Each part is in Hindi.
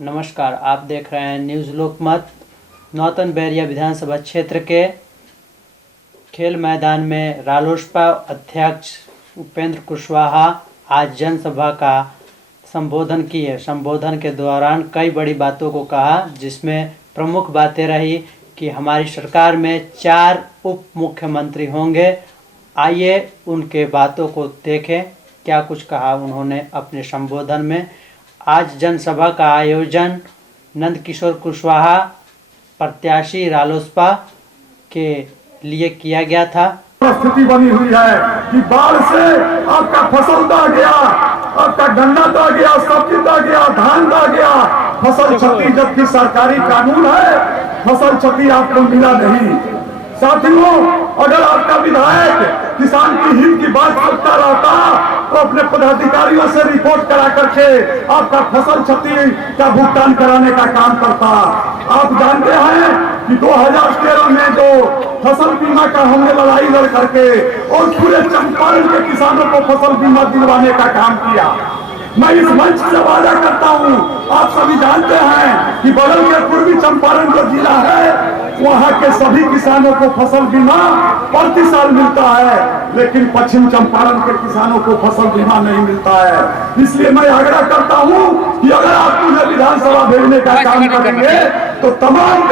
नमस्कार, आप देख रहे हैं न्यूज़ लोकमत। नौतन बैरिया विधानसभा क्षेत्र के खेल मैदान में रालोसपा अध्यक्ष उपेंद्र कुशवाहा आज जनसभा का संबोधन किए। संबोधन के दौरान कई बड़ी बातों को कहा, जिसमें प्रमुख बातें रही कि हमारी सरकार में 4 उप मुख्यमंत्री होंगे। आइए उनके बातों को देखें, क्या कुछ कहा उन्होंने अपने संबोधन में। आज जनसभा का आयोजन नंदकिशोर कुशवाहा प्रत्याशी रालोसपा के लिए किया गया था। स्थिति बनी हुई है कि बाढ़ से आपका फसल दा गया, आपका गन्ना दा गया, सब्जी दा गया, धान दा गया, फसल क्षति, जबकि सरकारी कानून है फसल क्षति आपको मिला नहीं। साथियों, अगर आपका विधायक किसान की हित की बात करता रहता तो अपने पदाधिकारियों से रिपोर्ट करा करके आपका फसल क्षति का भुगतान कराने का काम करता। आप जानते हैं कि 2013 में जो फसल बीमा का हमने लड़ाई लड़ करके और पूरे चंपारण के किसानों को फसल बीमा दिलवाने का काम किया। मैं इस मंच से वादा करता हूं, आप सभी जानते हैं कि बगल के पूर्वी चंपारण जो जिला है वहां के सभी किसानों को फसल बीमा प्रति साल मिलता है, लेकिन पश्चिम चंपारण के किसानों को फसल बीमा नहीं मिलता है। इसलिए मैं आग्रह करता हूं कि अगर आप मुझे विधानसभा भेजने का काम करेंगे तो तमाम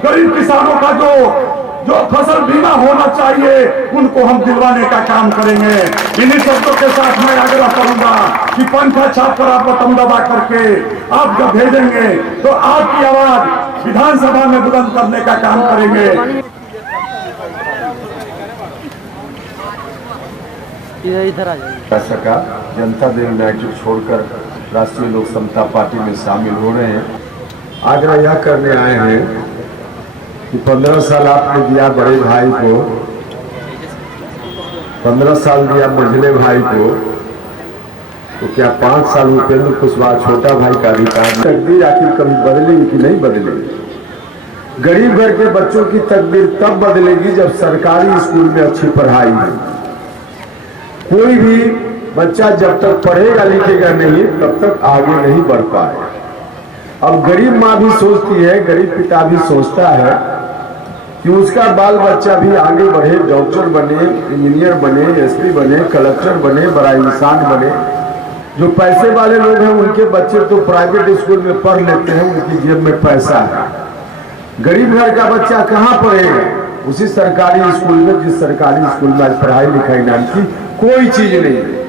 गरीब किसानों का जो फसल बीमा होना चाहिए उनको हम दिलवाने का काम करेंगे। इन्हीं शब्दों के साथ मैं आग्रह करूंगा कि पंखा छाप कर आप बटन दबा करके आप जब भेजेंगे तो आपकी आवाज विधानसभा में बुलंद करने का काम करेंगे। इधर आ जाइए। सका जनता दल यूनाइटेड छोड़कर राष्ट्रीय लोक समता पार्टी में शामिल हो रहे हैं। आग्रह यह करने आए हैं कि 15 साल आपने दिया बड़े भाई को, 15 साल दिया मंझले भाई को, तो क्या 5 साल उपेंद्र कुशवाहा छोटा भाई का अधिकार? तकदीर आखिर कभी बदलेगी कि नहीं बदलेगी? गरीब घर के बच्चों की तकदीर तब बदलेगी जब सरकारी स्कूल में अच्छी पढ़ाई है। कोई भी बच्चा जब तक पढ़ेगा लिखेगा नहीं तब तक आगे नहीं बढ़ पाएगा। अब गरीब माँ भी सोचती है, गरीब पिता भी सोचता है कि उसका बाल बच्चा भी आगे बढ़े, डॉक्टर बने, इंजीनियर बने, एसपी बने, कलेक्टर बने, बड़ा इंसान बने। जो पैसे वाले लोग हैं उनके बच्चे तो प्राइवेट स्कूल में पढ़ लेते हैं, उनकी जेब में पैसा है। गरीब घर का बच्चा कहाँ पढ़ेगा? उसी सरकारी स्कूल में, जिस सरकारी स्कूल में आज पढ़ाई लिखाई नाम की कोई चीज नहीं है।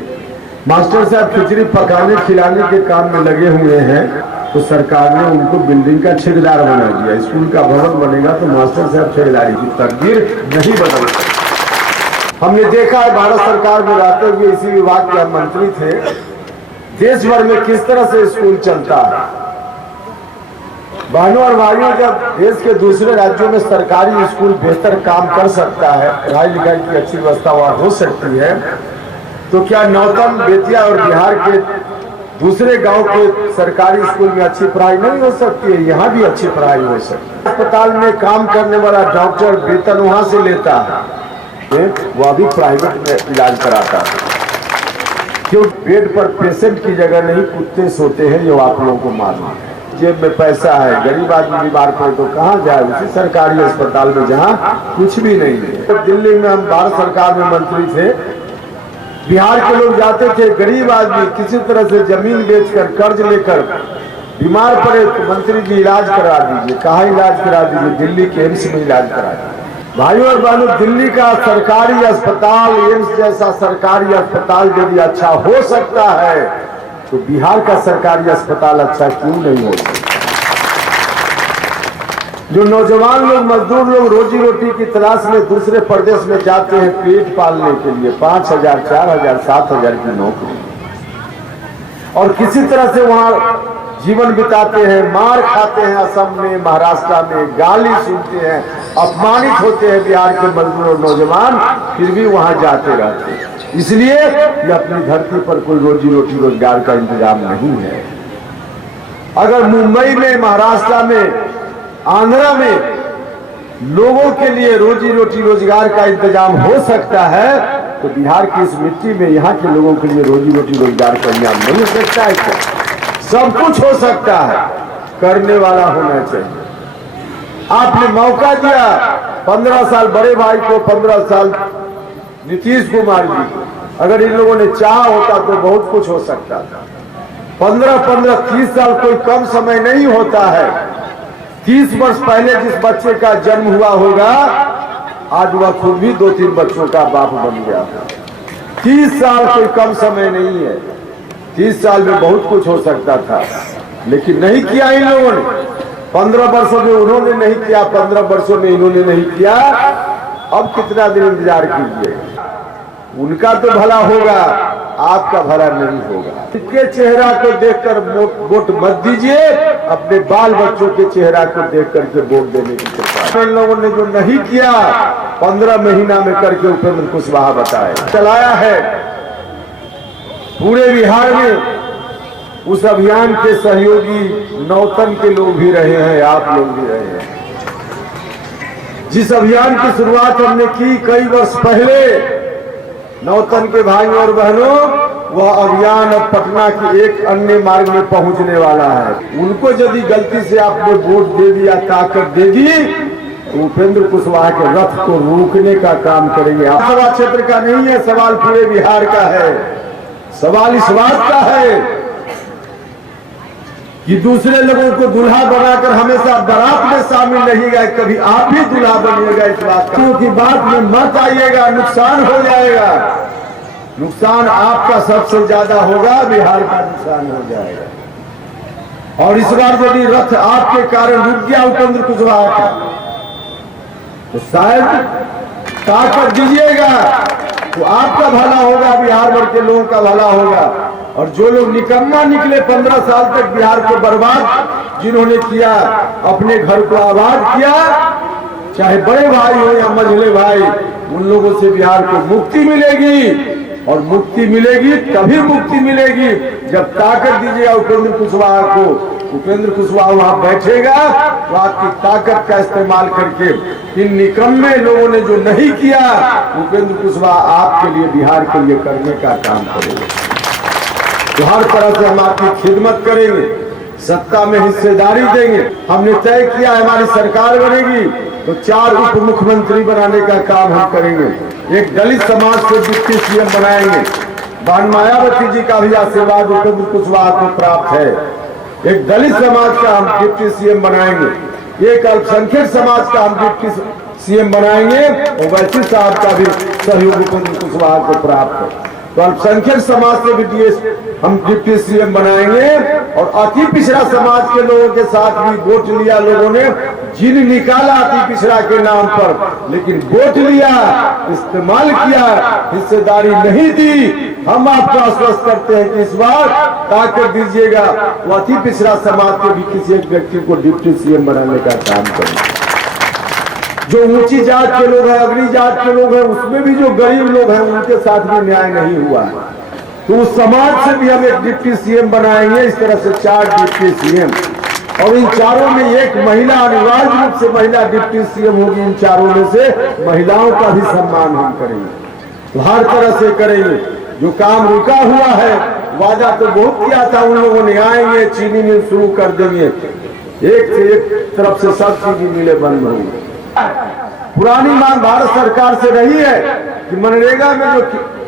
मास्टर साहब खिचड़ी पकाने खिलाने के काम में लगे हुए हैं, तो सरकार ने उनको बिल्डिंग का ठेकेदार बना दिया। स्कूल का भवन बनेगा तो मास्टर साहब ठेकेदारी की तकदीर नहीं बदल सकती। हमने देखा है भारत सरकार में रहते हुए इसी विभाग के मंत्री थे, देश भर में किस तरह से स्कूल चलता है। बहनों और भाइयों, जब देश के दूसरे राज्यों में सरकारी स्कूल बेहतर काम कर सकता है, पढ़ाई लिखाई की अच्छी व्यवस्था वहां हो सकती है, तो क्या नौतन, बेतिया और बिहार के दूसरे गांव के सरकारी स्कूल में अच्छी पढ़ाई नहीं हो सकती है? यहाँ भी अच्छी पढ़ाई हो सकती है। अस्पताल में काम करने वाला डॉक्टर वेतन वहां से लेता है, वह भी प्राइवेट में इलाज कराता है। क्यों? बेड पर पेशेंट की जगह नहीं कुत्ते सोते हैं, जो आप लोगों को मालूम है। जेब में पैसा है, गरीब आदमी बीमार पड़े तो कहाँ जाए? उसी सरकारी अस्पताल में जहाँ कुछ भी नहीं है। दिल्ली में हम भारत सरकार में मंत्री थे, बिहार के लोग जाते थे, गरीब आदमी किसी तरह से जमीन बेचकर कर्ज लेकर बीमार पड़े तो मंत्री जी इलाज करा दीजिए। कहाँ इलाज करा दीजिए? दिल्ली के एम्स में इलाज करा दीजिए। भाइयों और बहनों, दिल्ली का सरकारी अस्पताल, एम्स जैसा सरकारी अस्पताल यदि अच्छा हो सकता है तो बिहार का सरकारी अस्पताल अच्छा क्यों नहीं हो सकता? जो नौजवान लोग, मजदूर लोग रोजी रोटी की तलाश में दूसरे प्रदेश में जाते हैं पेट पालने के लिए, 5,000, 4,000, 7,000 की नौकरी, और किसी तरह से वहां जीवन बिताते हैं, मार खाते हैं, असम में, महाराष्ट्र में, गाली सुनते हैं, अपमानित होते हैं बिहार के मजदूर और नौजवान, फिर भी वहां जाते रहते हैं। इसलिए कि अपनी धरती पर कोई रोजी रोटी रोजगार का इंतजाम नहीं है। अगर मुंबई में, महाराष्ट्र में, आंध्रा में लोगों के लिए रोजी रोटी रोजगार का इंतजाम हो सकता है तो बिहार की इस मिट्टी में यहाँ के लोगों के लिए रोजी रोटी रोजगार का इंतजाम नहीं हो सकता है। सब कुछ हो सकता है, करने वाला होना चाहिए। आपने मौका दिया 15 साल बड़े भाई को, 15 साल नीतीश कुमार जी को, अगर इन लोगों ने चाहा होता तो बहुत कुछ हो सकता था। 15-30 साल कोई कम समय नहीं होता है। 30 वर्ष पहले जिस बच्चे का जन्म हुआ होगा, आज वह खुद भी 2-3 बच्चों का बाप बन गया था। 30 साल कोई कम समय नहीं है। 30 साल में बहुत कुछ हो सकता था, लेकिन नहीं किया इन लोगों ने। 15 वर्षों में उन्होंने नहीं किया, 15 वर्षों में इन्होंने नहीं किया। अब कितना दिन इंतजार कीजिए, उनका तो भला होगा, आपका भला नहीं होगा। इनके चेहरा को देखकर वोट मत दीजिए, अपने बाल बच्चों के चेहरा को देख करके वोट देने की कोशिश। इन लोगों ने जो नहीं किया 15 महीना में करके उपेंद्र कुशवाहा बताए चलाया है पूरे बिहार में। उस अभियान के सहयोगी नौतन के लोग भी रहे हैं, आप लोग भी रहे हैं। जिस अभियान की शुरुआत हमने की कई वर्ष पहले नौतन के भाइयों और बहनों, वह अभियान अब पटना के एक अन्य मार्ग में पहुंचने वाला है। उनको यदि गलती से आपने वोट दे दिया, ताकत दे दी, तो उपेंद्र कुशवाहा के रथ को रोकने का काम करेंगे। आप सभा क्षेत्र का नहीं है सवाल, पूरे बिहार का है। सवाल इस बात का है कि दूसरे लोगों को दूल्हा बनाकर हमेशा बारात में शामिल नहीं गए, कभी आप भी दूल्हा बनिएगा। इस बात की बात में मत आइएगा, नुकसान हो जाएगा। नुकसान आपका सबसे ज्यादा होगा, बिहार का नुकसान हो जाएगा। और इस बार यदि रथ आपके कारण रुक गया उपेंद्र कुशवाहा का, तो शायद ताकत दीजिएगा तो आपका भला होगा, बिहार भर के लोगों का भला होगा। और जो लोग निकम्मा निकले 15 साल तक बिहार को बर्बाद जिन्होंने किया, अपने घर को आबाद किया, चाहे बड़े भाई हो या मझले भाई, उन लोगों से बिहार को मुक्ति मिलेगी। और मुक्ति मिलेगी तभी मुक्ति मिलेगी जब ताकत दीजिएगा उपेंद्र कुशवाहा को। उपेंद्र कुशवाहा वहां बैठेगा तो आपकी ताकत का इस्तेमाल करके इन निकम्मे लोगों ने जो नहीं किया, उपेंद्र कुशवाहा आपके लिए, बिहार के लिए करने का काम करेंगे। तो हर तरह से हम आपकी खिदमत करेंगे, सत्ता में हिस्सेदारी देंगे। हमने तय किया हमारी सरकार बनेगी तो 4 उप मुख्यमंत्री बनाने का काम हम करेंगे। एक दलित समाज से डिप्टी सीएम बनाएंगे। बहन मायावती जी का भी आशीर्वाद उपेंद्र कुशवाहा को प्राप्त है। एक दलित समाज का हम डिप्टी सीएम बनाएंगे। एक अल्पसंख्यक समाज का हम डिप्टी सीएम बनाएंगे। और वैसे साहब का भी सहयोग उपेंद्र कुशवाहा को प्राप्त है। तो अल्पसंख्यक समाज से भी हम डिप्टी सीएम बनाएंगे। और अति पिछड़ा समाज के लोगों के साथ भी वोट लिया लोगों ने, जिन निकाला अति पिछड़ा के नाम पर, लेकिन वोट लिया, इस्तेमाल किया, हिस्सेदारी नहीं दी। हम आपको आश्वस्त करते हैं कि इस बार ताकत दीजिएगा तो अति पिछड़ा समाज के भी किसी एक व्यक्ति को डिप्टी सीएम बनाने का काम करेंगे। जो ऊंची जात के लोग हैं, अग्नि जात के लोग हैं, उसमें भी जो गरीब लोग हैं उनके साथ भी न्याय नहीं हुआ है, तो उस समाज से भी हम एक डिप्टी सीएम बनाएंगे। इस तरह से 4 डिप्टी सीएम, और इन चारों में एक महिला, अनिवार्य रूप से महिला डिप्टी सीएम होगी। इन चारों में से महिलाओं का भी सम्मान हम करेंगे। तो हर तरह से करेंगे। जो काम रुका हुआ है, वादा तो बहुत किया था उन लोगों ने, आएंगे चीनी मिल शुरू कर देंगे, एक से एक तरफ से सब चीनी मिलें बंद होंगी। पुरानी मांग भारत सरकार से रही है कि मनरेगा में जो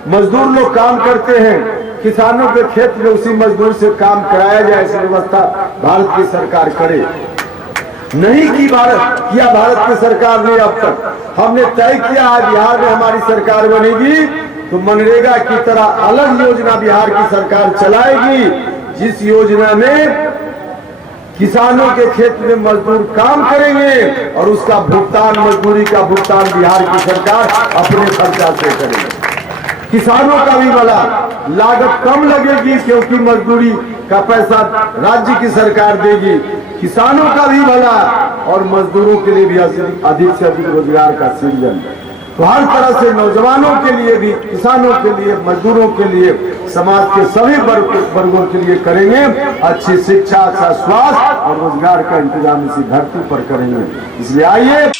मजदूर लोग काम करते हैं, किसानों के खेत में उसी मजदूर से काम कराया जाए, ऐसी व्यवस्था भारत की सरकार करे। नहीं की भारत की सरकार ने अब तक। हमने तय किया आज बिहार में हमारी सरकार बनेगी तो मनरेगा की तरह अलग योजना बिहार की सरकार चलाएगी, जिस योजना में किसानों के खेत में मजदूर काम करेंगे और उसका भुगतान, मजदूरी का भुगतान बिहार की सरकार अपने खर्चा से करेगी। किसानों का भी भला, लागत कम लगेगी क्योंकि मजदूरी का पैसा राज्य की सरकार देगी। किसानों का भी भला और मजदूरों के लिए भी अधिक से अधिक रोजगार का सृजन। तो हर तरह से नौजवानों के लिए भी, किसानों के लिए, मजदूरों के लिए, समाज के सभी वर्गों के लिए करेंगे। अच्छी शिक्षा, अच्छा स्वास्थ्य और रोजगार का इंतजाम इसी धरती पर करेंगे। इसलिए आइए